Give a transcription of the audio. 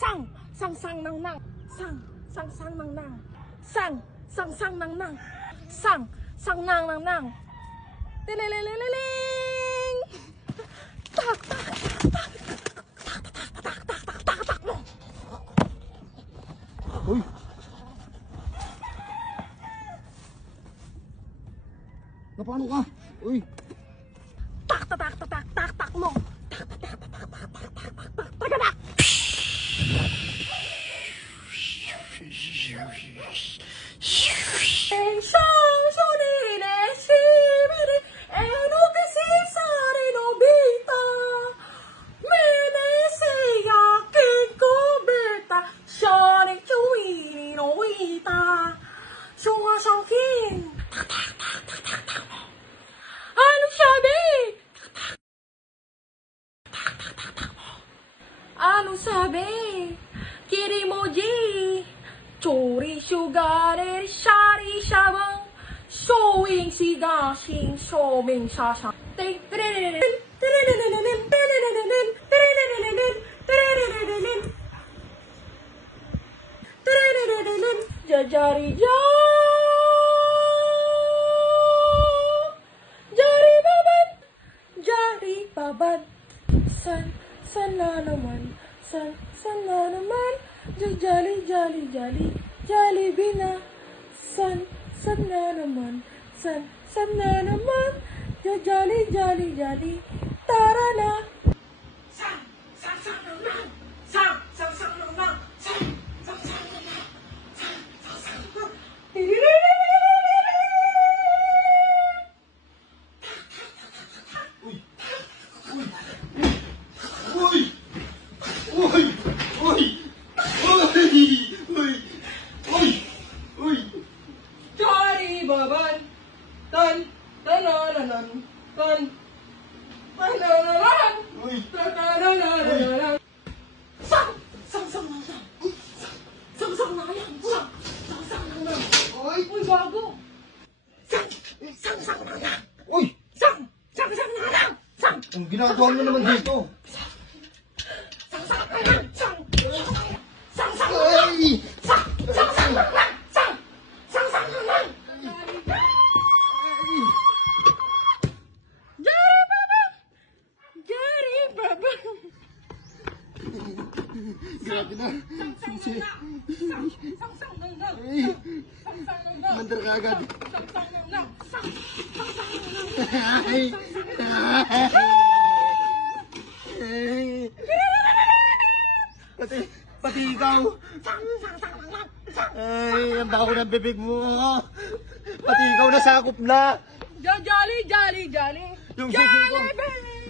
Sang, sang, sang, nang, nang. Sang, sang, sang, nang, nang. Sang, sang, sang, nang, nang. Sang, sang, nang, nang, nang. Tililililing! Tak, tak, tak, tak, tak, tak, tak, tak, tak, tak, no. Uy! Napano ka? Uy! Tak, tak, tak, tak, tak, tak, no. Tak, tak, tak, tak, tak, tak, tak, tak, tak, tak, tak, tak. Ano sabi? Kirimoji, chori sugare, shari shabang, showing si dashing, showing shasha. Jari ja, jari baban, jari baban, san na naman, san na naman, jali jali jali, jali bina, san na naman, san na naman, jali jali jali, tara na. Sang nang nang, sang nang nang, sang nang nang, sang nang. Jari baban, tan tanananan, tan tanananan, tanananan. Sang nang nang, sang nang nang, sang nang nang. Uy, bago. Sang nang nang. Uy! Sang nang nang. Sang. Ang ginagawa mo naman dito? Sang nang nang. Sang. Ay! Sang nang nang. Sang nang nang. Jari baba. Grabe na. Sang nang nang. Ay! Mandar ka agad. Ay! Ay! Pati ikaw. Ay, ang baho ng bibig mo. Pati ikaw nasakop na. Jali. Yung susi ko. Jali,